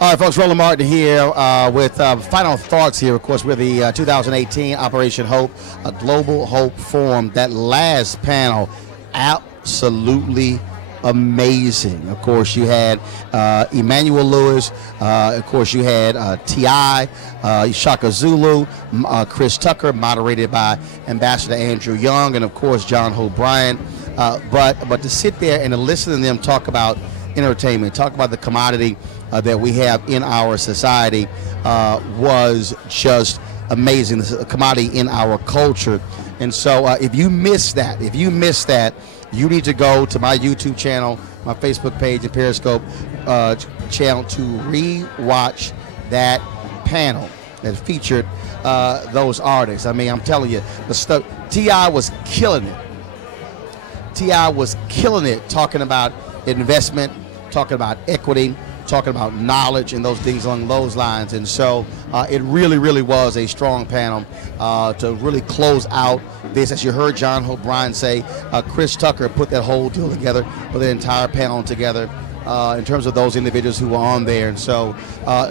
All right, folks, Roland Martin here with final thoughts here. Of course, we're the 2018 Operation Hope, a Global Hope Forum. That last panel, absolutely amazing. Of course, you had Emmanuel Lewis. Of course, you had T.I., Shaka Zulu, Chris Tucker, moderated by Ambassador Andrew Young, and, of course, John Hope Bryant. But to sit there and to listen to them talk about entertainment, talk about the commodity that we have in our society was just amazing. This is a commodity in our culture. And so if you missed that, you need to go to my YouTube channel, my Facebook page, and Periscope channel to re-watch that panel that featured those artists. I mean, I'm telling you, the stuff. T.I. was killing it. T.I. was killing it, talking about investment, talking about equity, talking about knowledge and those things along those lines. And so it really, really was a strong panel to really close out this. As you heard John Hope Bryant say, Chris Tucker put that whole deal together, put the entire panel together in terms of those individuals who were on there. And so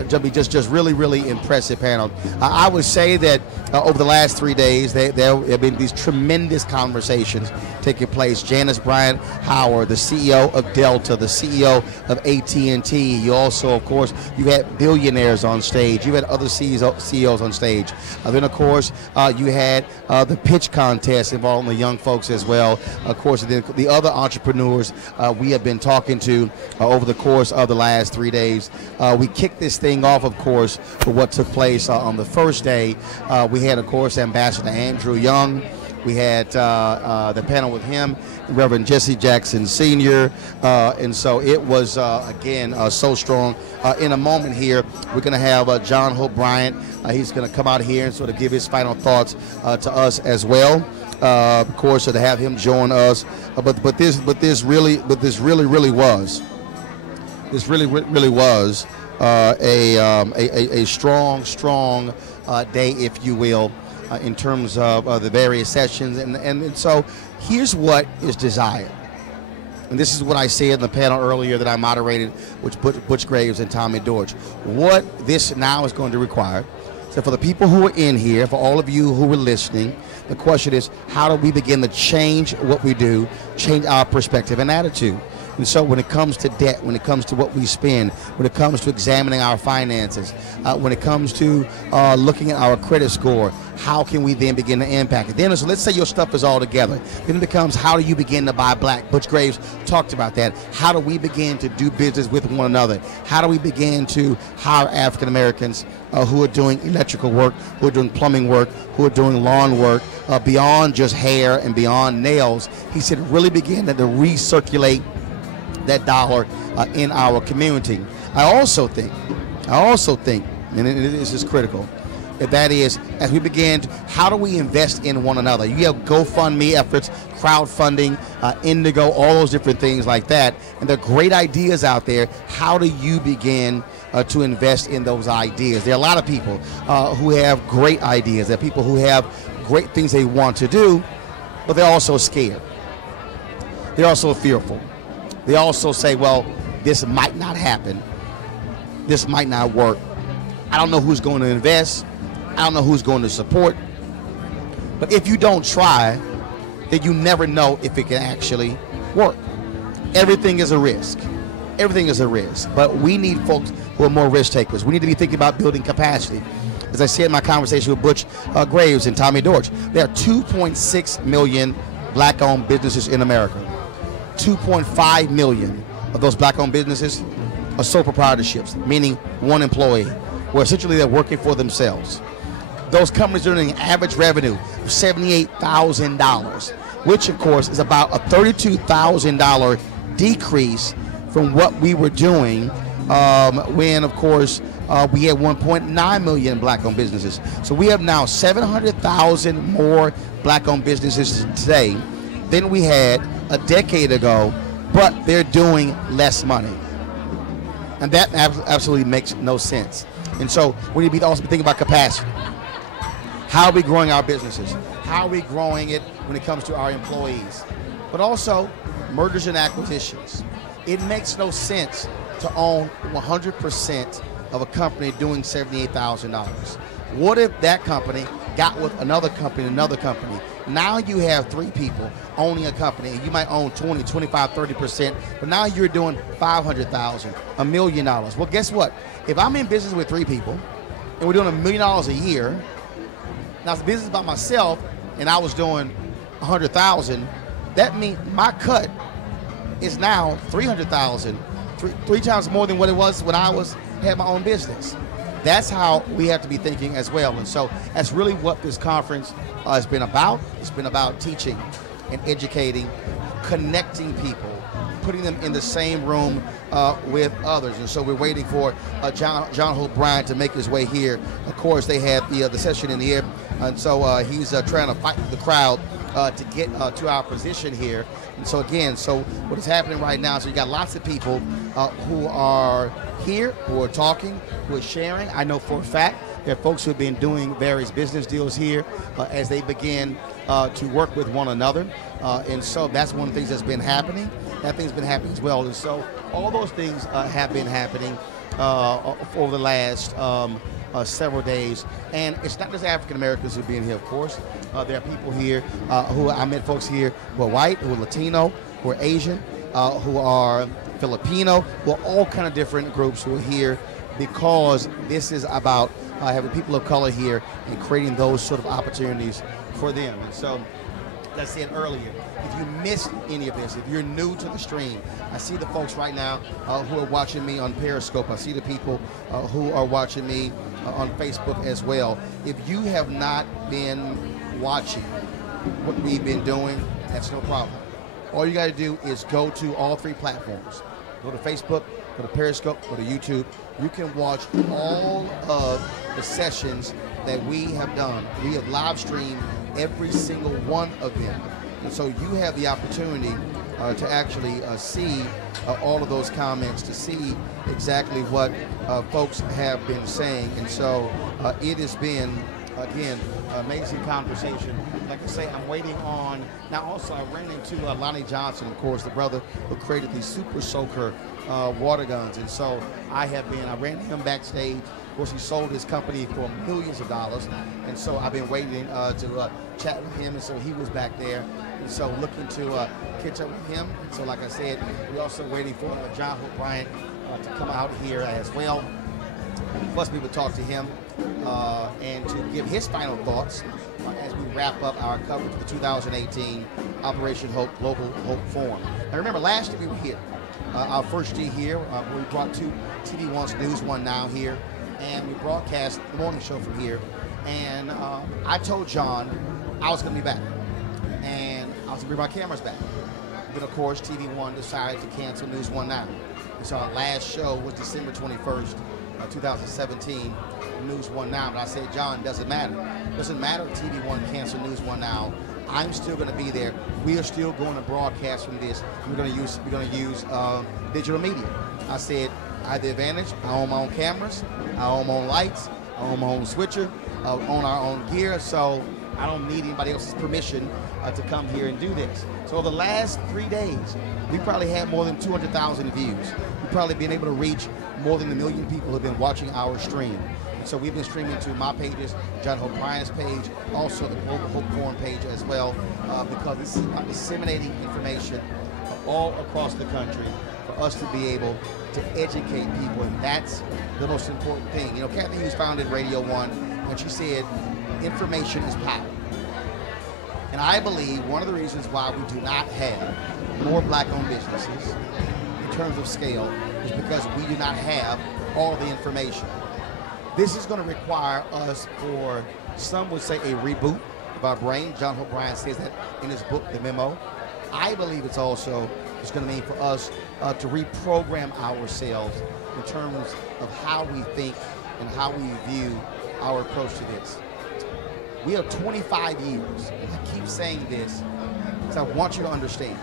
just really, really impressive panel. I would say that over the last 3 days, there have been these tremendous conversations taking place. Janice Bryant Howard, the CEO of Delta, the CEO of AT&T. You also, of course, you had billionaires on stage. You had other CEOs on stage. Then, of course, you had the pitch contest involving the young folks as well. Of course, the other entrepreneurs we have been talking to over the course of the last 3 days. We kicked this thing off, of course, for what took place on the first day. We had, of course, Ambassador Andrew Young. We had the panel with him, Reverend Jesse Jackson Sr., and so it was, again, so strong. In a moment here, we're going to have John Hope Bryant. He's going to come out here and sort of give his final thoughts to us as well. Of course, to have him join us. But this really was a strong day, if you will, in terms of the various sessions. And so here's what is desired. And this is what I said in the panel earlier that I moderated with Butch Graves and Tommy Dortch. What this now is going to require, so for the people who are in here, for all of you who are listening, the question is, how do we begin to change what we do, change our perspective and attitude? And so when it comes to debt, when it comes to what we spend, when it comes to examining our finances, when it comes to looking at our credit score, how can we then begin to impact it? Then, so let's say your stuff is all together. Then it becomes, how do you begin to buy black? Butch Graves talked about that. How do we begin to do business with one another? How do we begin to hire African Americans who are doing electrical work, who are doing plumbing work, who are doing lawn work, beyond just hair and beyond nails? He said really begin to recirculate that dollar in our community. I also think, and this is critical, that is, as we begin, how do we invest in one another? You have GoFundMe efforts, crowdfunding, Indigo, all those different things like that, and there are great ideas out there. How do you begin to invest in those ideas? There are a lot of people who have great ideas. There are people who have great things they want to do, but they're also scared. They're also fearful. They also say, well, this might not happen. This might not work. I don't know who's going to invest. I don't know who's going to support. But if you don't try, then you never know if it can actually work. Everything is a risk. Everything is a risk. But we need folks who are more risk takers. We need to be thinking about building capacity. As I said in my conversation with Butch Graves and Tommy Dortch, there are 2.6 million black-owned businesses in America. 2.5 million of those black-owned businesses are sole proprietorships, meaning one employee, where essentially they're working for themselves. Those companies are earning an average revenue of $78,000, which, of course, is about a $32,000 decrease from what we were doing when, of course, we had 1.9 million black-owned businesses. So we have now 700,000 more black-owned businesses today than we had a decade ago, but they're doing less money. And that absolutely makes no sense. And so we need to also be thinking about capacity. How are we growing our businesses? How are we growing it when it comes to our employees? But also mergers and acquisitions. It makes no sense to own 100% of a company doing $78,000? What if that company got with another company, Now you have 3 people owning a company. You might own 20, 25, 30%, but now you're doing $500,000, $1 million. Well, guess what? If I'm in business with 3 people and we're doing $1 million a year, now it's business by myself and I was doing 100,000, that means my cut is now 300,000, three times more than what it was when I had my own business. That's how we have to be thinking as well. And so that's really what this conference has been about. It's been about teaching and educating, connecting people, putting them in the same room with others. And so we're waiting for John Hope Bryant to make his way here. Of course, they had the session in the air, and so he's trying to fight the crowd to get to our position here. And so again, so what is happening right now, so you got lots of people who are here, who are talking, who are sharing. I know for a fact there are folks who have been doing various business deals here as they begin to work with one another. And so that's one of the things that's been happening. That thing's been happening as well. And so all those things have been happening over the last several days. And it's not just African Americans who are being here, of course. There are people here who I met folks here who are white, who are Latino, who are Asian, who are Filipino, who are all kind of different groups who are here because this is about having people of color here and creating those sort of opportunities for them. And so, as I said earlier, if you missed any of this, if you're new to the stream, I see the folks right now who are watching me on Periscope. I see the people who are watching me on Facebook as well. If you have not been watching what we've been doing, that's no problem. All you got to do is go to all 3 platforms. Go to Facebook, go to Periscope, go to YouTube. You can watch all of the sessions that we have done. We have live streamed every single one of them. And so you have the opportunity to actually see all of those comments, to see exactly what folks have been saying. And so it has been, again, amazing conversation. Like I say, I'm waiting on, now also I ran into Lonnie Johnson, of course, the brother who created the Super Soaker water guns. And so I ran into him backstage. Of course, he sold his company for millions of dollars. And so I've been waiting to chat with him. And so he was back there. And so looking to catch up with him. And so like I said, we're also waiting for John Hope Bryant to come out here as well. Plus we would talk to him and to give his final thoughts as we wrap up our coverage of the 2018 Operation Hope Global Hope Forum. Now remember, last year we were here. Our first day here, we brought 2 TV1's News One Now here, and we broadcast the morning show from here. And I told John I was going to be back, and I was going to bring my cameras back. But of course, TV1 decided to cancel News One Now. And so our last show was December 21st, 2017, News One Now. But I said, John, doesn't matter. Doesn't matter if TV1 canceled News One Now. I'm still going to be there. We are still going to broadcast from this. We're going to use digital media. I said, I have the advantage. I own my own cameras. I own my own lights. I own my own switcher. I own our own gear. So I don't need anybody else's permission to come here and do this. So the last 3 days, we probably had more than 200,000 views. We've probably been able to reach more than 1 million people who have been watching our stream. So we've been streaming to my pages, John Hope Bryant's page, also the Global Hope Forum page as well, because this is about disseminating information all across the country for us to be able to educate people, and that's the most important thing. You know, Kathy Hughes founded Radio One, and she said, information is power. And I believe one of the reasons why we do not have more black-owned businesses in terms of scale is because we do not have all the information. This is going to require us for, some would say, a reboot of our brain. John Hope Bryant says that in his book, The Memo. I believe it's also just going to mean for us to reprogram ourselves in terms of how we think and how we view our approach to this. We have 25 years, and I keep saying this because I want you to understand.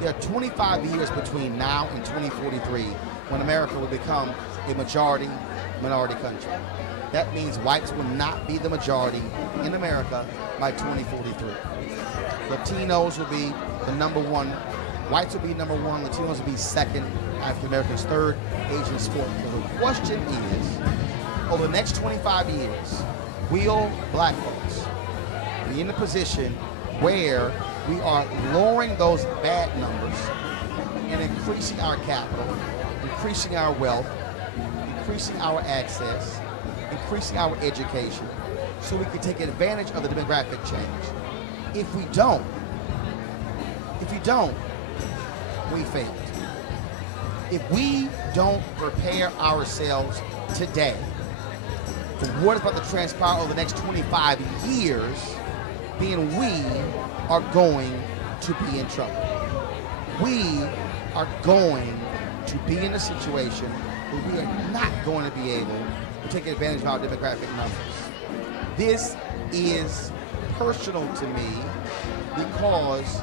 There are 25 years between now and 2043 when America will become a minority country. That means whites will not be the majority in America by 2043. Latinos will be the number one. Whites will be number one. Latinos will be second African Americans' third Asian sport. So the question is, over the next 25 years, will black folks be in a position where we are lowering those bad numbers and increasing our capital, increasing our wealth, increasing our access, increasing our education, so we can take advantage of the demographic change? If we don't, we failed. If we don't prepare ourselves today for what is about to transpire over the next 25 years, then we are going to be in trouble. We are going to be in a situation where we are not going to be able to take advantage of our demographic numbers. This is personal to me because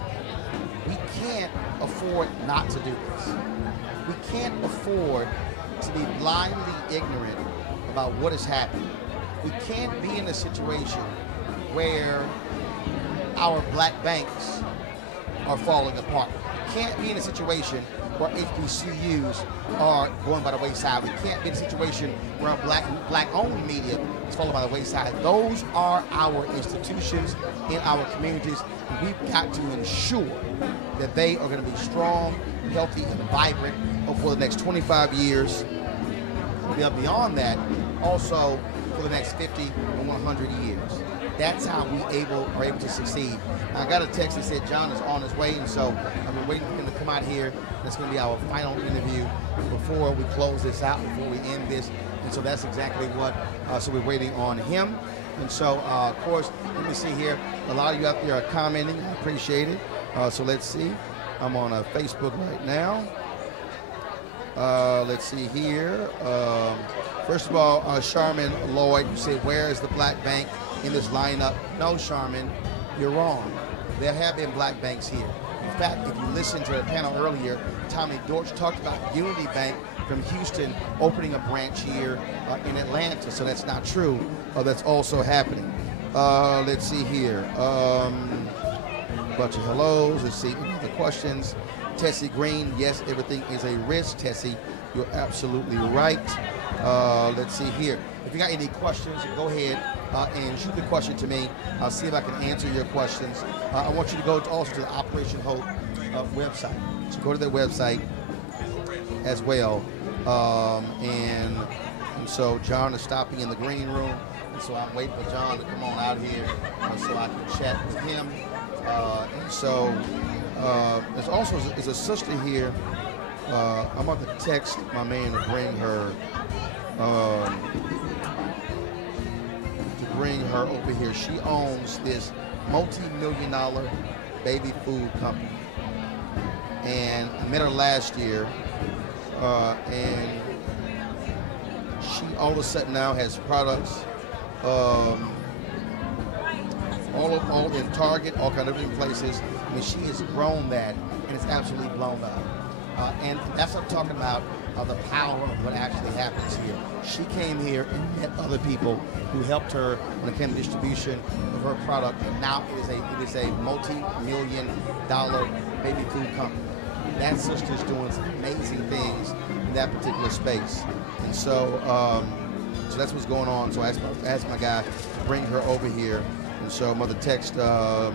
we can't afford not to do this. We can't afford to be blindly ignorant about what is happening. We can't be in a situation where our black banks are falling apart. We can't be in a situation where HBCUs are going by the wayside. We can't be in a situation where our black-owned media is falling by the wayside. Those are our institutions in our communities, and we've got to ensure that they are going to be strong, healthy, and vibrant over the next 25 years. Beyond that, also for the next 50 and 100 years. That's how we are able to succeed. I got a text that said John is on his way, and so I've been waiting for him to come out here. That's going to be our final interview before we close this out, before we end this. And so that's exactly what, so we're waiting on him. And so, of course, let me see here. A lot of you out there are commenting. I appreciate it. So let's see. I'm on Facebook right now. Let's see here. First of all, Charmin Lloyd, you say, where is the black bank in this lineup? No, Charmin, you're wrong. There have been black banks here. In fact, if you listened to the panel earlier, Tommy Dortch talked about Unity Bank from Houston opening a branch here in Atlanta. So that's not true. That's also happening. Let's see here. A bunch of hellos. Let's see the questions. Tessie Green, yes, everything is a risk. Tessie, you're absolutely right. Let's see here. If you got any questions, go ahead and shoot the question to me. I'll see if I can answer your questions. I want you to go also to the Operation Hope website. So go to their website as well. And so John is stopping in the green room. And so I'm waiting for John to come on out here so I can chat with him. And so there's also is a sister here. I'm about to text my man to bring her over here. She owns this multi-million-dollar baby food company, and I met her last year, and she all of a sudden now has products all in Target, all kind of different places. I mean, she has grown that, and it's absolutely blown up. And that's what I'm talking about, the power of what actually happens here. She came here and met other people who helped her when it came to distribution of her product, and now it is a multi-million-dollar baby food company. That sister's doing some amazing things in that particular space. And so, so that's what's going on. So I asked my guy to bring her over here. And so I'm going to text John,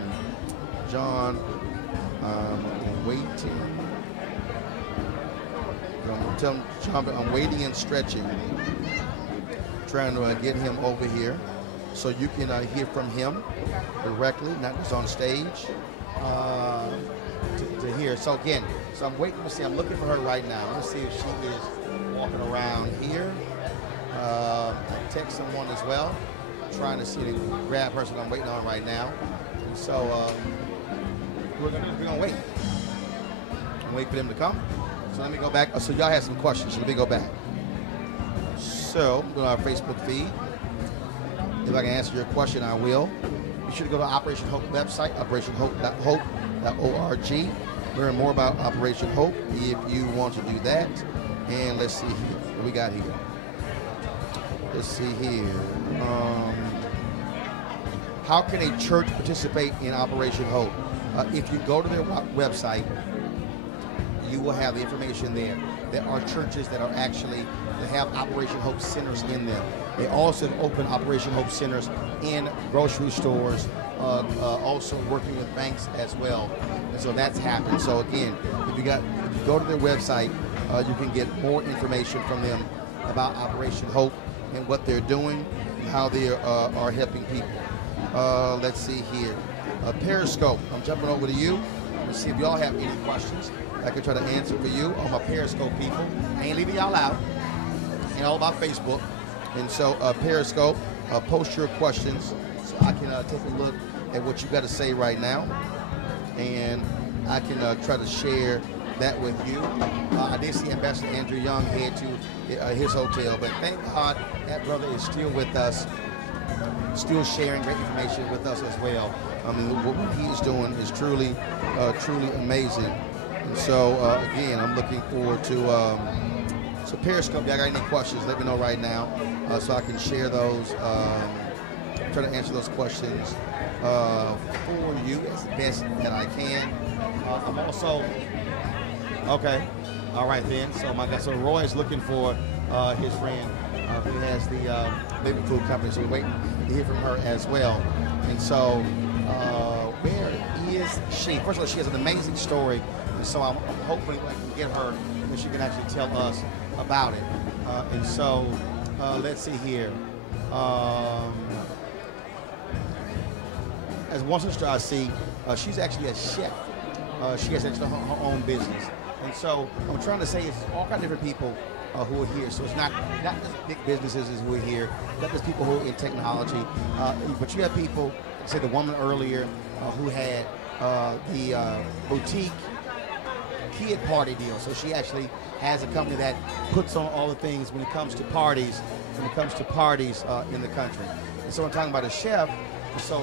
I'm waiting. I'm telling John, I'm waiting and stretching, trying to get him over here so you can hear from him directly, not just on stage, to hear. So again, so I'm waiting to see, I'm looking for her right now. Let's see if she is walking around here. I text someone as well, trying to see if they can grab her, so I'm waiting on right now. And so we're gonna wait. Wait for them to come. So let me go back. So y'all had some questions, so let me go back. So go to our Facebook feed. If I can answer your question, I will. Be sure to go to Operation Hope website, operationhope.org. Learn more about Operation Hope if you want to do that. And let's see here. What we got here? Let's see here. How can a church participate in Operation Hope? If you go to their website, you will have the information there. there are churches that are actually, that have Operation Hope centers in them. They also open Operation Hope centers in grocery stores, also working with banks as well. And so that's happened. So again, if you go to their website, you can get more information from them about Operation Hope and what they're doing and how they are helping people. Let's see here. Periscope, I'm jumping over to you. Let's see if y'all have any questions I can try to answer for you on my Periscope people. I ain't leaving y'all out. And all about Facebook. And so Periscope, post your questions so I can take a look at what you got to say right now. And I can try to share that with you. I did see Ambassador Andrew Young head to his hotel, but thank God that brother is still with us, still sharing great information with us as well. I mean, what he is doing is truly, truly amazing. And so, again, I'm looking forward to, so Periscope, y'all got any questions, let me know right now so I can share those, try to answer those questions for you as the best that I can. I'm also, okay, all right then. So Roy is looking for his friend who has the baby food company, so we're waiting to hear from her as well. And so, where is she? First of all, she has an amazing story, and so I'm hoping I can get her and she can actually tell us about it. And so, let's see here. As one sister I see, she's actually a chef. She has actually her own business. And so I'm trying to say it's all kinds of different people who are here. So it's not just big businesses who are here, not just people who are in technology, but you have people, like I said, the woman earlier who had the boutique kid party deal. So she actually has a company that puts on all the things when it comes to parties, in the country. And so I'm talking about a chef. And so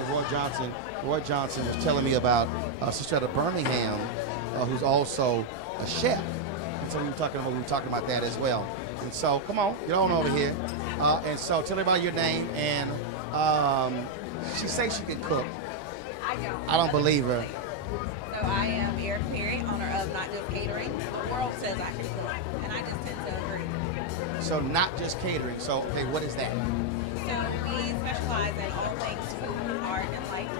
Roy Johnson was telling me about a sister out of Birmingham who's also a chef. And so we were talking about that as well. And so come on, get on over here. And so tell everybody your name. And she says she can cook. I don't believe her. So I am Erica Perry, owner of Not Just Catering. The world says I can cook, and I just tend to agree. So Not Just Catering. So, okay, what is that? So we specialize in all things food, art, and life.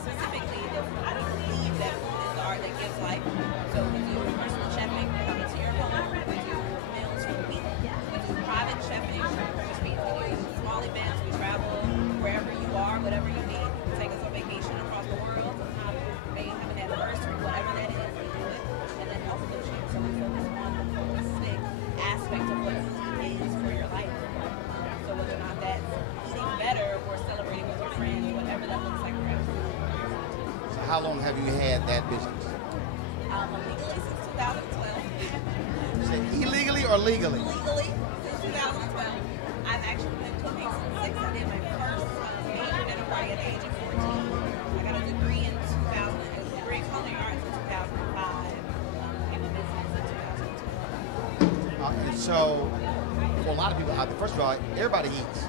Specifically, I believe that food is the art that gives life. So we do personal chefing, coming to your home. We do meals for the week. We do private chefing, which means we do small events. We travel wherever you are, whatever you need. Take us on vacation across the world. Maybe have an anniversary, whatever that is, we do it. And then health coaching. So we focus on the holistic aspect of what food is for your life. So whether or not that's eating better or celebrating with your friends, whatever that looks like for everyone. So how long have you had that business? Illegally since 2012. Is it illegally or legally? Legally since 2012. I've actually been cooking since 6. I did my first major dinner party at the age of 14. I got a degree in 2000, a degree in culinary arts in 2005. Became a business in 2012. And so, for a lot of people, first of all, everybody eats.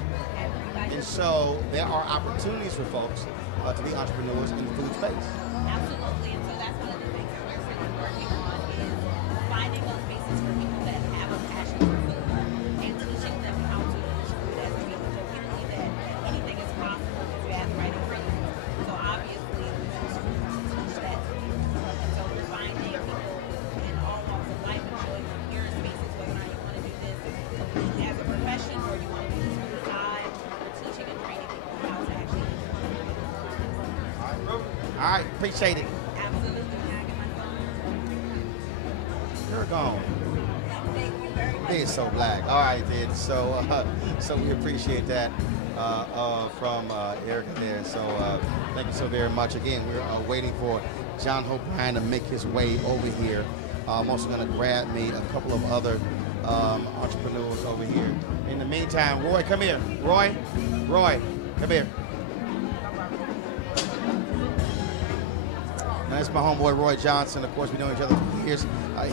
And so there are opportunities for folks to be entrepreneurs in the food space. Absolutely, and so that's one of the things that we're really working on is finding those spaces for people that have a passion for food and teaching them how to use food as a means. So we believe that anything is possible if you have the right ingredients. So obviously, we use food to teach that to people. And so we're finding people in all walks of life and showing them your spaces, whether or not you want to do this completely as a profession or you want to do this on the side, teaching and training people how to actually do it. All right, appreciate it. Absolutely. Can I get my phone? You're gone. Thank you very much. Being so black. All right, then. So, so we appreciate that from Erica there. So, thank you so very much. Again, we're waiting for John Hope Bryant to make his way over here. I'm also going to grab me a couple of other entrepreneurs over here. In the meantime, Roy, come here. Roy, come here. And that's my homeboy Roy Johnson. Of course, we know each other for years.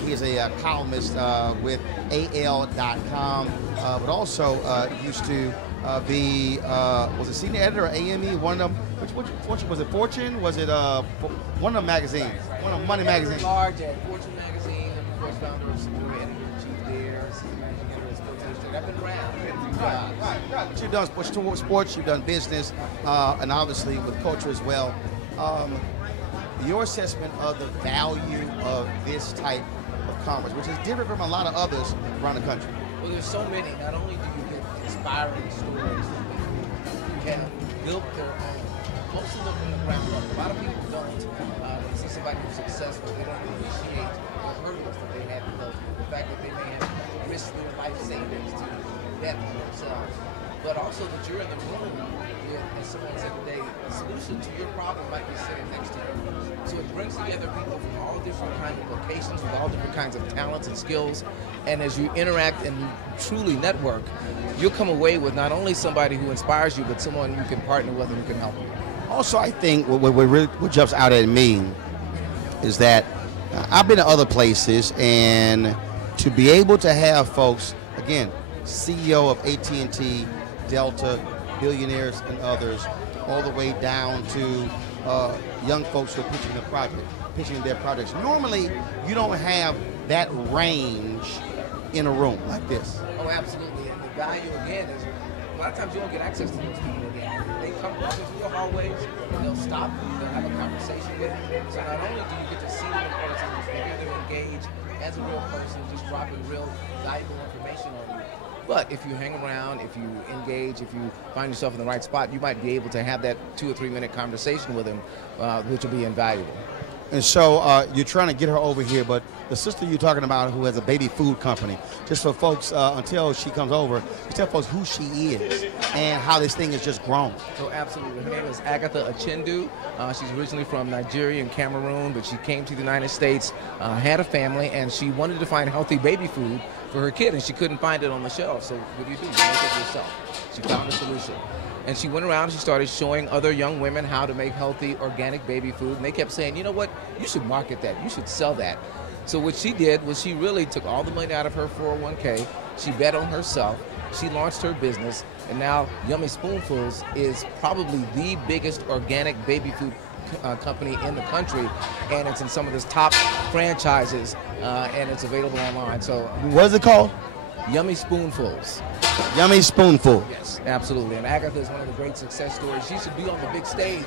He is a columnist with AL.com, but also used to be, was it senior editor or AME? One of them, which was it Fortune? Was it one of the magazines? One of Money magazines. Large at Fortune magazine, and of course founder of Senior Editor-in-Chief there. I've been around. Right. But you've done sports, you've done business, and obviously with culture as well. Your assessment of the value of this type of conference, which is different from a lot of others around the country. Well, there's so many. Not only do you get inspiring stories who can build their own, most of them from the ground up. A lot of people don't. When they see somebody who's successful, they don't appreciate the hurdles that they have to go through. The fact that they may have risked their life savings to bet on themselves. But also that you're in the room with, as someone said today, the solution to your problem might be sitting next to you. So it brings together people from all different kinds of locations, with all different kinds of talents and skills. And as you interact and truly network, you'll come away with not only somebody who inspires you, but someone you can partner with and who can help you. Also, I think what jumps out at me is that I've been to other places, and to be able to have folks, again, CEO of AT&T, Delta, billionaires and others, all the way down to young folks who are pitching their projects. Normally, you don't have that range in a room like this. Oh, absolutely. And the value, again, is a lot of times you don't get access to those people again. They come walking through your hallways, and they'll stop you, they'll have a conversation with you. So not only do you get to see them in person, you hear them engage as a real person, just dropping real valuable information on you. But if you hang around, if you engage, if you find yourself in the right spot, you might be able to have that 2 or 3 minute conversation with them, which will be invaluable. And so you're trying to get her over here, but the sister you're talking about who has a baby food company, just for folks, until she comes over, just tell folks who she is and how this thing has just grown. Oh, absolutely. Her name is Agatha Achindu. She's originally from Nigeria and Cameroon, but she came to the United States, had a family, and she wanted to find healthy baby food for her kid, and she couldn't find it on the shelf. So what do? You make it yourself. She found a solution. And she went around and she started showing other young women how to make healthy, organic baby food. And they kept saying, you know what, you should market that. You should sell that. So what she did was she really took all the money out of her 401k. She bet on herself. She launched her business. And now Yummy Spoonfuls is probably the biggest organic baby food company in the country. And it's in some of the top franchises. And it's available online. So what is it called? Yummy Spoonfuls. Yummy Spoonful. Yes, absolutely. And Agatha is one of the great success stories. She should be on the big stage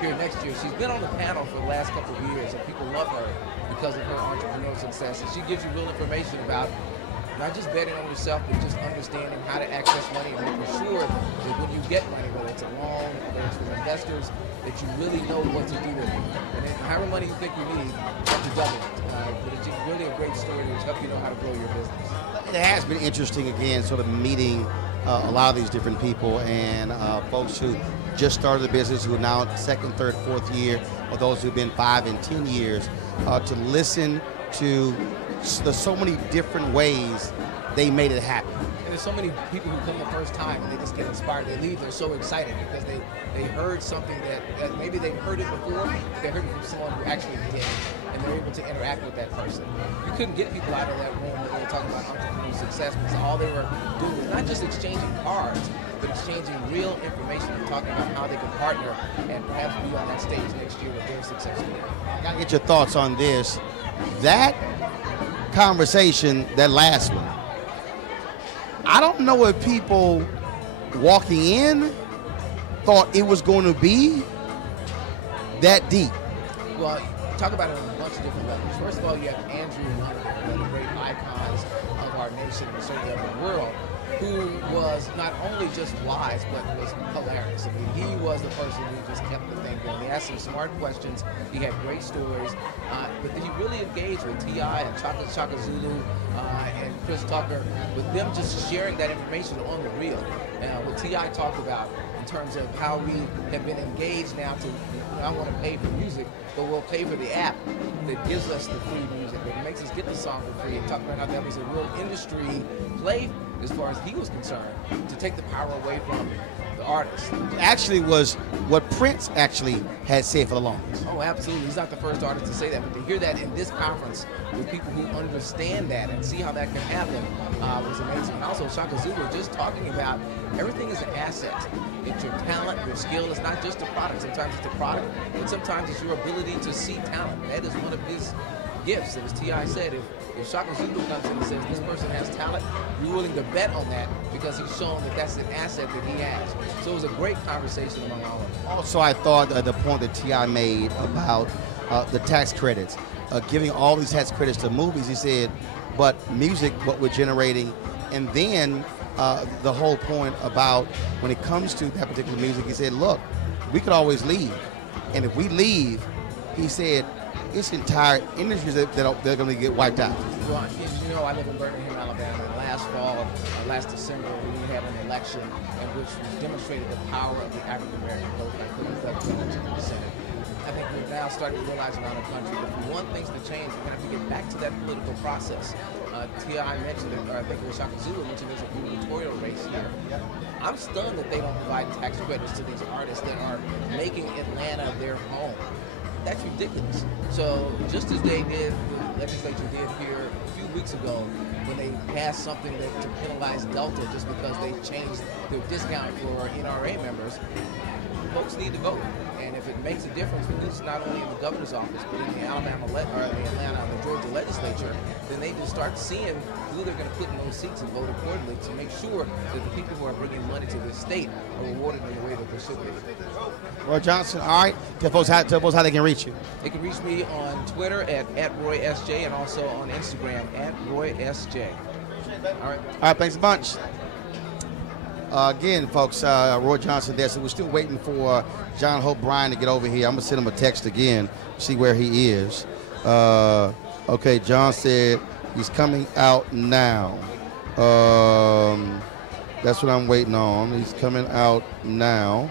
here next year. She's been on the panel for the last couple of years, and people love her because of her entrepreneurial success. And she gives you real information about not just betting on yourself, but just understanding how to access money and making sure that when you get money, whether it's a loan, whether it's from investors, that you really know what to do with it. And then however money you think you need, you have to double it. But it's really a great story to help you know how to grow your business. It has been interesting, again, sort of meeting a lot of these different people and folks who just started the business, who are now second, third, fourth year, or those who've been 5 and 10 years, to listen to the so many different ways they made it happen. And there's so many people who come the first time and they just get inspired. They leave, they're so excited because they heard something that maybe they've heard it before, but they heard it from someone who actually did, and they're able to interact with that person. You couldn't get people out of that room when they were talking about entrepreneurial success because all they were doing was not just exchanging cards, but exchanging real information and talking about how they could partner and perhaps be on that stage next year with their success story. I gotta get your thoughts on this. That conversation, that last one, I don't know if people walking in thought it was going to be that deep. Well, talk about it on a bunch of different levels. First of all, you have Andrew, one of the great icons of our nation and certainly of the world, who was not only just wise, but was hilarious. I mean, he was the person who just kept the thing going. He asked some smart questions. He had great stories. But then he really engaged with T.I. and Chaka Zulu and Chris Tucker, with them just sharing that information on the reel. What T.I. talked about in terms of how we have been engaged now to not want to pay for music, but we'll pay for the app that gives us the free music, that makes us get the song for free, and talk about how that was a real industry play as far as he was concerned, to take the power away from the artist. It actually was what Prince actually had said for the longest. Oh, absolutely. He's not the first artist to say that, but to hear that in this conference with people who understand that and see how that can happen was amazing. And also Shaka Zulu just talking about everything is an asset. It's your talent, your skill. It's not just a product. Sometimes it's a product, but sometimes it's your ability to see talent. That is one of his gifts. And as T.I. said, if Shaka Zulu comes in and says this person has talent, you're willing to bet on that because he's shown that that's an asset that he has. So it was a great conversation among all of them. Also, I thought the point that T.I. made about the tax credits, giving all these tax credits to movies, he said, but music, what we're generating, and then the whole point about when it comes to that particular music, he said, look, we could always leave. And if we leave, he said, it's entire industries that they're going to get wiped out. Well, you know, I live in Birmingham, Alabama, and last fall, last December, we had an election in which we demonstrated the power of the African American vote by putting Republicans in the Senate. I think we're now starting to realize around the country that if we want things to change, we're going to have to get back to that political process. T.I. mentioned it, or I think it was Shaka Zulu mentioned there's a gubernatorial race here. I'm stunned that they don't provide tax credits to these artists that are making Atlanta their home. That's ridiculous. So just as they did, the legislature did here a few weeks ago when they passed something to penalize Delta just because they changed their discount for NRA members, folks need to vote. And if it makes a difference, not only in the governor's office, but in the the Georgia legislature, then they just start seeing who they're going to put in those seats and vote accordingly to make sure that the people who are bringing money to the state are rewarded in the way that they should be. Roy Johnson, all right. Tell folks how they can reach you. They can reach me on Twitter at RoySJ and also on Instagram at RoySJ. All right. All right, thanks a bunch. Again, folks, Roy Johnson there. So we're still waiting for John Hope Bryant to get over here. I'm going to send him a text again, see where he is. Okay, John said he's coming out now. That's what I'm waiting on. He's coming out now.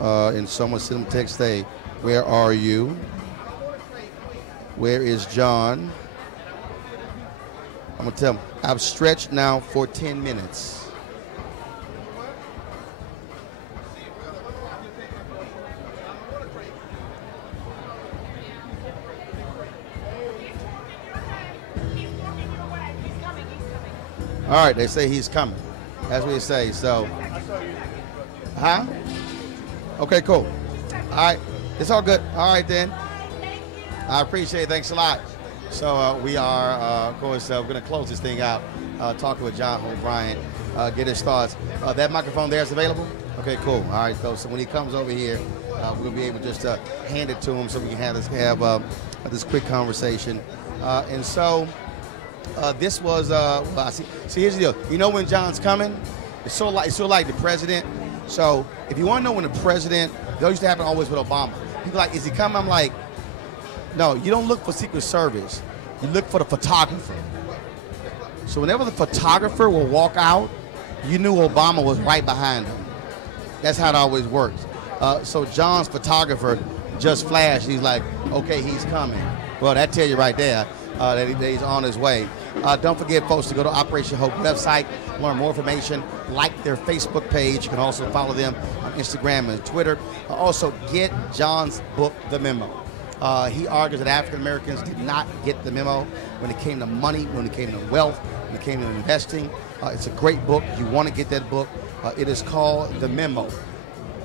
And someone sent him a text, hey, where are you? Where is John? I'm going to tell him, I've stretched now for 10 minutes. All right, they say he's coming. That's what they say. So, Okay, cool. All right, it's all good. All right, then. I appreciate it. Thanks a lot. So we are, of course, we're going to close this thing out, talking with John Hope Bryant, get his thoughts. That microphone there is available? Okay, cool. All right, so when he comes over here, we'll be able just to hand it to him so we can have this quick conversation. And so this was, see, here's the deal. You know when John's coming? It's sort of like the president. So if you want to know when the president, that used to happen always with Obama. People are like, is he coming? I'm like, no, you don't look for Secret Service. You look for the photographer. So whenever the photographer will walk out, you knew Obama was right behind him. That's how it always works. So John's photographer just flashed. He's like, okay, he's coming. Well, that tells you right there that he's on his way. Don't forget, folks, to go to Operation Hope website, learn more information, like their Facebook page. You can also follow them on Instagram and Twitter. Also, get John's book, The Memo. He argues that African Americans did not get the memo when it came to money, when it came to wealth, when it came to investing. It's a great book. You want to get that book. It is called The Memo.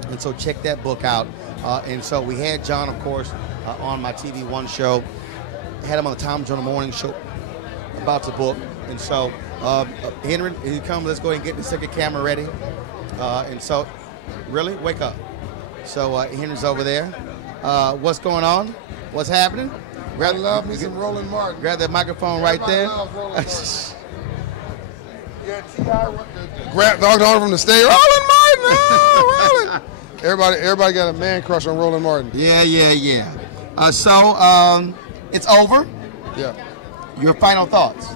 And so check that book out. And so we had John, of course, on my TV One show. Had him on the Tom Jones Morning Show about the book. And so, Henry, here you come. Let's go ahead and get the second camera ready. And so, really, wake up. So Henry's over there. What's going on? What's happening? I love me some Roland Martin. Grab that microphone right there. Yeah, T.I. Dr. Arnold from the stage. Roland Martin! Oh, Roland! Everybody got a man crush on Roland Martin. Yeah. So it's over. Yeah. Your final thoughts.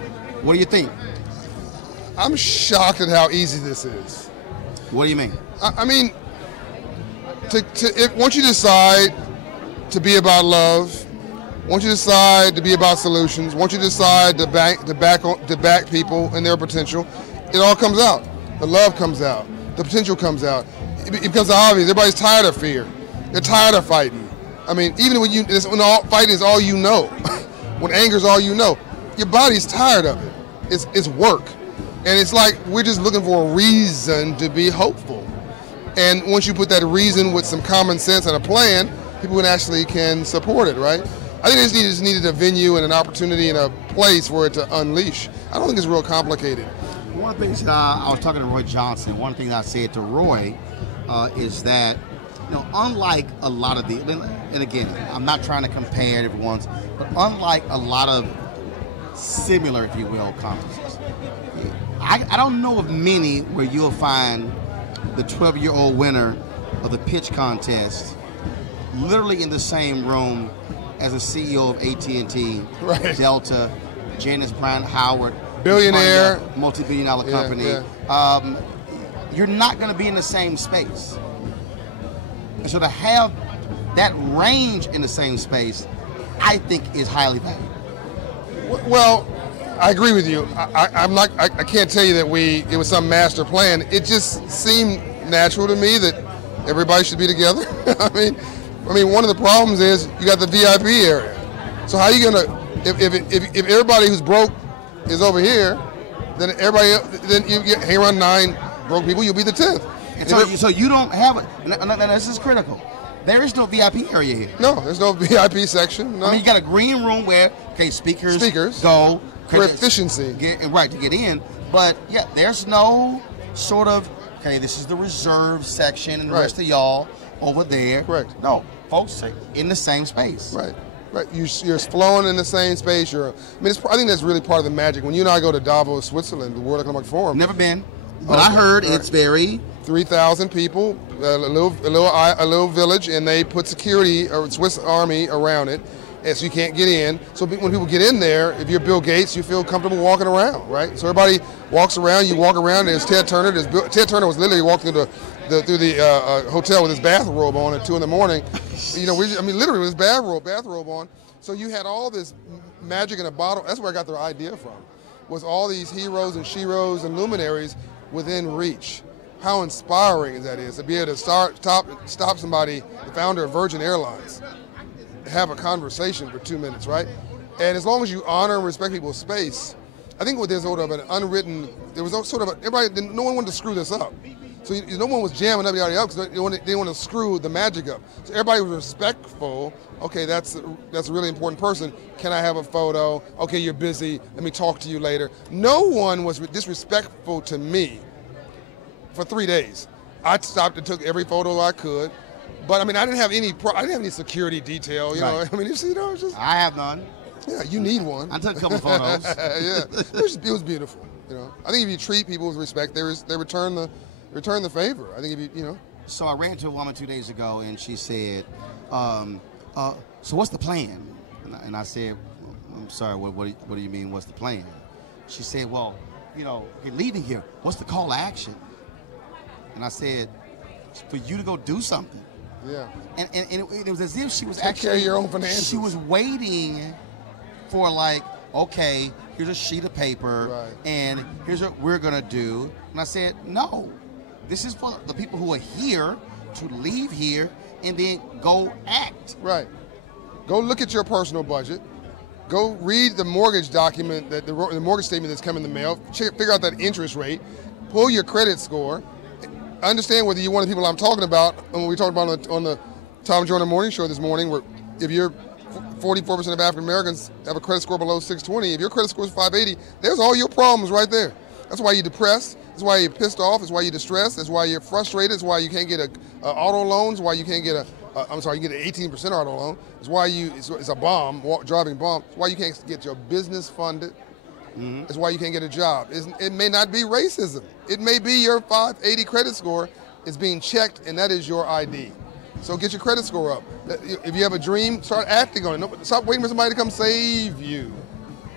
What do you think? I'm shocked at how easy this is. What do you mean? I mean, once you decide to be about love, once you decide to be about solutions, once you decide to back people and their potential, it all comes out. The love comes out. The potential comes out. It becomes obvious. Everybody's tired of fear. They're tired of fighting. I mean, even when fighting is all you know, when anger is all you know, your body's tired of it. It's work. And it's like we're just looking for a reason to be hopeful. And once you put that reason with some common sense and a plan, people actually can support it, right? I think they just needed a venue and an opportunity and a place for it to unleash. I don't think it's real complicated. One of the things I was talking to Roy Johnson. One thing I said to Roy is that, unlike a lot of the, and again, I'm not trying to compare everyone's, but unlike a lot of similar, if you will, conferences, I don't know of many where you'll find the 12-year-old winner of the pitch contest literally in the same room as the CEO of AT&T, right. Delta, Janice Bryant Howard, billionaire, multi-billion-dollar company. Yeah. You're not going to be in the same space. And so to have that range in the same space, I think is highly valuable. Well, I agree with you. I can't tell you that it was some master plan. It just seemed natural to me that everybody should be together. I mean, one of the problems is you got the VIP area. So how are you gonna, if everybody who's broke is over here, then you hang around 9 broke people, you'll be the 10th. And so you don't have it, and this is critical. There is no VIP area here. No, there's no VIP section. No. I mean, you got a green room where speakers go for efficiency, to get in. But yeah, there's no sort of this is the reserve section, and the rest of y'all over there. Correct. No, folks are in the same space. Right. Right. You're flowing in the same space. I think that's really part of the magic. When you and I go to Davos, Switzerland, the World Economic Forum. Never been, but I heard it's very 3,000 people, a little village, and they put security or Swiss Army around it, and so you can't get in. So when people get in there, if you're Bill Gates, you feel comfortable walking around, right? So everybody walks around. You walk around. There's Ted Turner. Ted Turner was literally walking through the hotel with his bathrobe on at 2 in the morning. Literally with his bathrobe on. So you had all this magic in a bottle. That's where I got the idea from. Was all these heroes and sheroes and luminaries within reach. How inspiring that is to be able to stop somebody, the founder of Virgin Airlines, have a conversation for 2 minutes, right? And as long as you honor and respect people's space, I think there's sort of an unwritten, no one wanted to screw this up. So no one was jamming everybody else because they didn't want to screw the magic up. So everybody was respectful. Okay, that's a really important person. Can I have a photo? Okay, you're busy. Let me talk to you later. No one was disrespectful to me for 3 days. I stopped and took every photo I could. But I didn't have any security detail. Right. It's just. I have none. Yeah, you need one. I took a couple photos. Yeah, it was beautiful. I think if you treat people with respect, they return the favor. I think if you. So I ran into a woman 2 days ago, and she said, "So what's the plan?" And I said, "I'm sorry. What do you mean? What's the plan?" She said, "Well, you're leaving here. What's the call to action?" And I said, "For you to go do something." Yeah. And it was as if she was Take care of your own finances. She was waiting for okay, here's a sheet of paper, right, and here's what we're gonna do. And I said, no, this is for the people who are here to leave here and then go act. Right. Go look at your personal budget. Go read the mortgage document, the mortgage statement that's come in the mail. Figure out that interest rate. Pull your credit score. Understand whether you're one of the people I'm talking about, and when we talked about on the Tom Joyner Morning Show this morning, where if you're 44% of African Americans have a credit score below 620, if your credit score is 580, there's all your problems right there. That's why you're depressed. That's why you're pissed off. That's why you're distressed. That's why you're frustrated. That's why you can't get a auto loan. That's why you can't get you get an 18% auto loan. That's why it's a bomb, driving bomb. That's why you can't get your business funded. Mm-hmm. That's why you can't get a job. It may not be racism. It may be your 580 credit score is being checked, and that is your ID. So get your credit score up. If you have a dream, start acting on it. Stop waiting for somebody to come save you,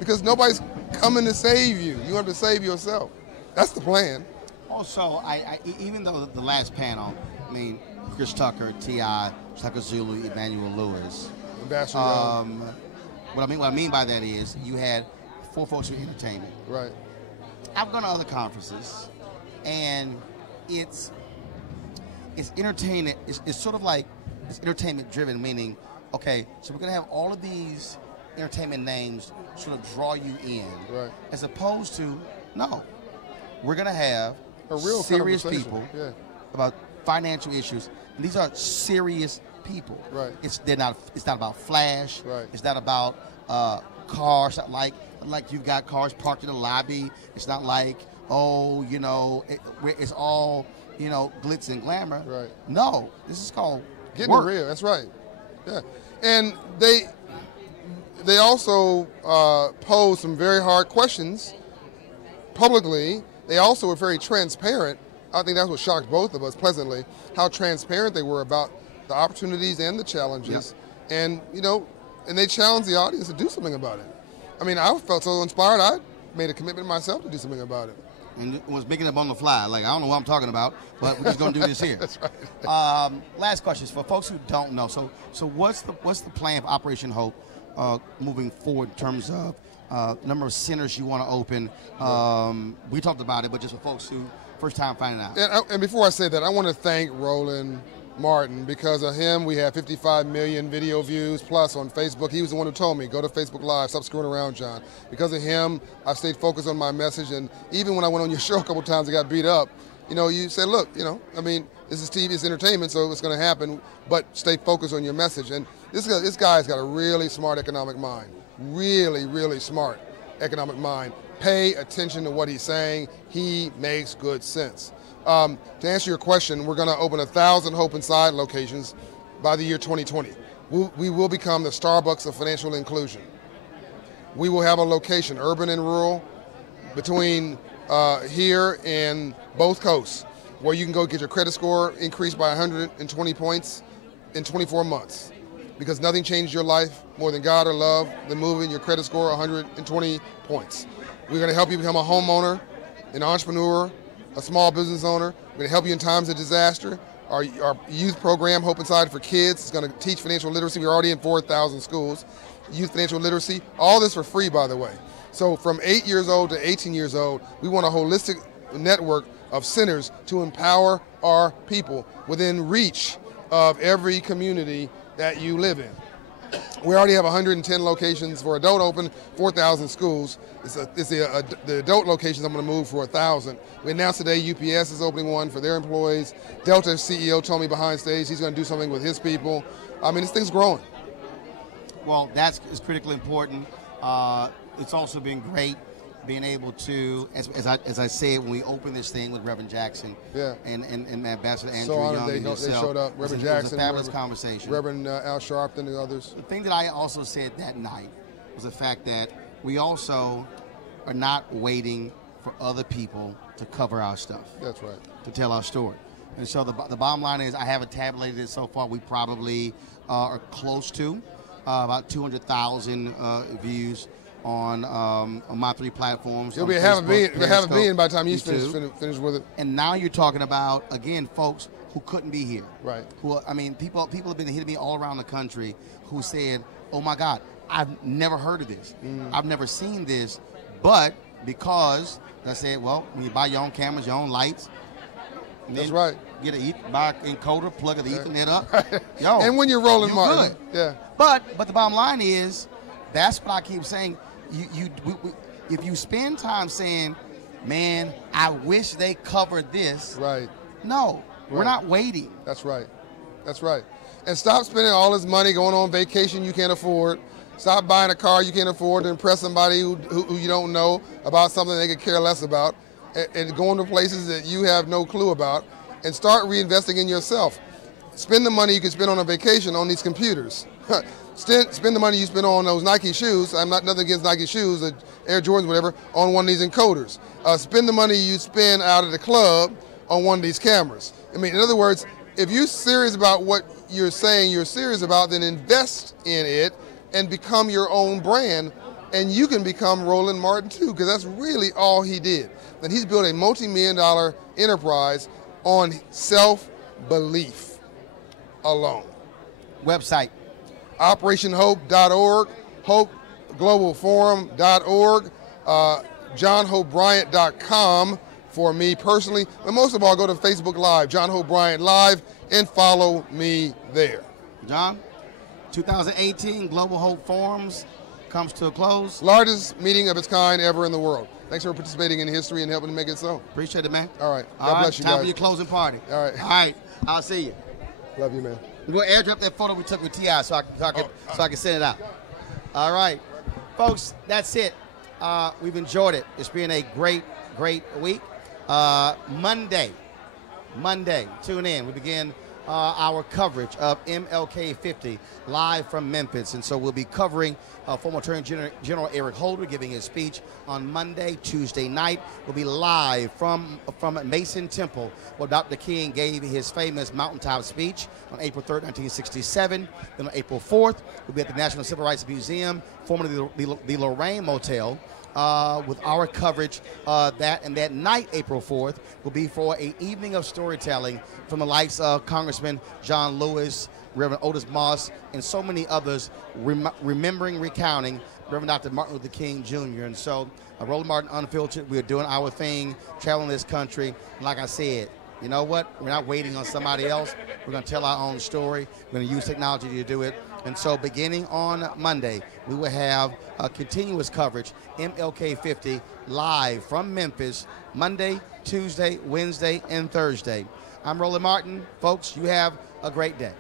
because nobody's coming to save you. You have to save yourself. That's the plan. Also, I even though the last panel, Chris Tucker, T.I., Tucker Zulu, Emmanuel Lewis. Ambassador. What I mean by that is you had 4 folks with entertainment. Right. I've gone to other conferences, and it's entertainment. It's sort of like it's entertainment driven, meaning, okay, so we're gonna have all of these entertainment names sort of draw you in, right? As opposed to, no, we're gonna have a real serious people about financial issues. And these are serious people. Right. It's not about flash. Right. It's not about cars. Not like you've got cars parked in the lobby. It's not like it's all glitz and glamour. Right. No, this is called getting work. real. That's right. Yeah, and they also pose some very hard questions publicly. They also were very transparent. I think that's what shocked both of us pleasantly, how transparent they were about the opportunities and the challenges. Yep. And, and they challenged the audience to do something about it. I mean, I felt so inspired, I made a commitment myself to do something about it. And was making it up on the fly. Like, I don't know what I'm talking about, but we're just going to do this here. That's right. Last question for folks who don't know. So what's the plan for Operation Hope moving forward in terms of number of centers you want to open? We talked about it, but just for folks who first time finding out. And before I say that, I want to thank Roland Martin. Because of him, we have 55 million video views plus on Facebook. He was the one who told me, go to Facebook Live, stop screwing around, John. Because of him, I stayed focused on my message. And even when I went on your show a couple times, I got beat up. You said, look, this is TV, it's entertainment, so it's going to happen, but stay focused on your message. And this guy's got a really smart economic mind. Really, really smart economic mind. Pay attention to what he's saying. He makes good sense. To answer your question, we're going to open 1,000 Hope Inside locations by the year 2020. We will become the Starbucks of financial inclusion. We will have a location, urban and rural, between here and both coasts, where you can go get your credit score increased by 120 points in 24 months. Because nothing changed your life more than God or love than moving your credit score 120 points. We're going to help you become a homeowner, an entrepreneur, a small business owner. We're going to help you in times of disaster. Our youth program, Hope Inside for Kids, is going to teach financial literacy. We're already in 4,000 schools. Youth financial literacy, all this for free, by the way. So from 8 years old to 18 years old, we want a holistic network of centers to empower our people within reach of every community that you live in. We already have 110 locations for adult open, 4,000 schools. The adult locations I'm going to move for 1,000. We announced today UPS is opening one for their employees. Delta's CEO told me behind stage he's going to do something with his people. I mean, this thing's growing. Well, that's critically important. It's also been great being able to, as I said, when we opened this thing with Reverend Jackson and Ambassador Andrew so Young and yourself, they showed up. Reverend Jackson, it was a fabulous conversation. Reverend Al Sharpton and others. The thing that I also said that night was the fact that we also are not waiting for other people to cover our stuff. That's right. To tell our story. And so the bottom line is, I haven't tabulated it so far. We probably are close to about 200,000 views on my 3 platforms. You'll be half a million by the time you finish with it. And now you're talking about, again, folks who couldn't be here. Right. People have been hitting me all around the country who said, oh my God, I've never heard of this. I've never seen this. But because I said, well, when you buy your own cameras, your own lights. That's right. Buy an encoder, plug the Ethernet up. Yo, and when you're rolling, Martin. Good. Yeah. But the bottom line is, that's what I keep saying. If you spend time saying, man, I wish they covered this. Right. No, we're not waiting. That's right. That's right. And stop spending all this money going on vacation you can't afford. Stop buying a car you can't afford to impress somebody who you don't know about something they could care less about, and going to places that you have no clue about, and start reinvesting in yourself. Spend the money you can spend on a vacation on these computers. Spend the money you spend on those Nike shoes. I'm not nothing against Nike shoes, Air Jordans, whatever, on one of these encoders. Spend the money you spend out at the club on one of these cameras. I mean, in other words, if you're serious about what you're saying you're serious about, then invest in it and become your own brand, and you can become Roland Martin too, because that's really all he did. And he's built a multi-million-dollar enterprise on self-belief alone. Website. OperationHope.org, HopeGlobalForum.org, JohnHopeBryant.com for me personally. And most of all, go to Facebook Live, John Hope Bryant Live, and follow me there. John, 2018 Global Hope Forums comes to a close. Largest meeting of its kind ever in the world. Thanks for participating in history and helping to make it so. Appreciate it, man. All right. God bless you guys. Time for your closing party. All right. All right. I'll see you. Love you, man. We're going to airdrop that photo we took with T.I. so I can send it out. All right. Folks, that's it. We've enjoyed it. It's been a great week. Monday, tune in. We begin our coverage of MLK 50 live from Memphis. And so we'll be covering former Attorney General Eric Holder giving his speech on Monday. Tuesday night, we'll be live from Mason Temple, where Dr. King gave his famous mountaintop speech on April 3rd, 1967. Then on April 4th, we'll be at the National Civil Rights Museum, formerly the Lorraine Motel, with our coverage that night, April 4th, will be for an evening of storytelling from the likes of Congressman John Lewis, Reverend Otis Moss, and so many others, recounting Reverend Dr. Martin Luther King Jr. And so, Roland Martin Unfiltered, we're doing our thing, traveling this country. And like I said, you know what? We're not waiting on somebody else. We're going to tell our own story. We're going to use technology to do it. And so beginning on Monday, we will have continuous coverage, MLK 50, live from Memphis, Monday, Tuesday, Wednesday, and Thursday. I'm Roland Martin. Folks, you have a great day.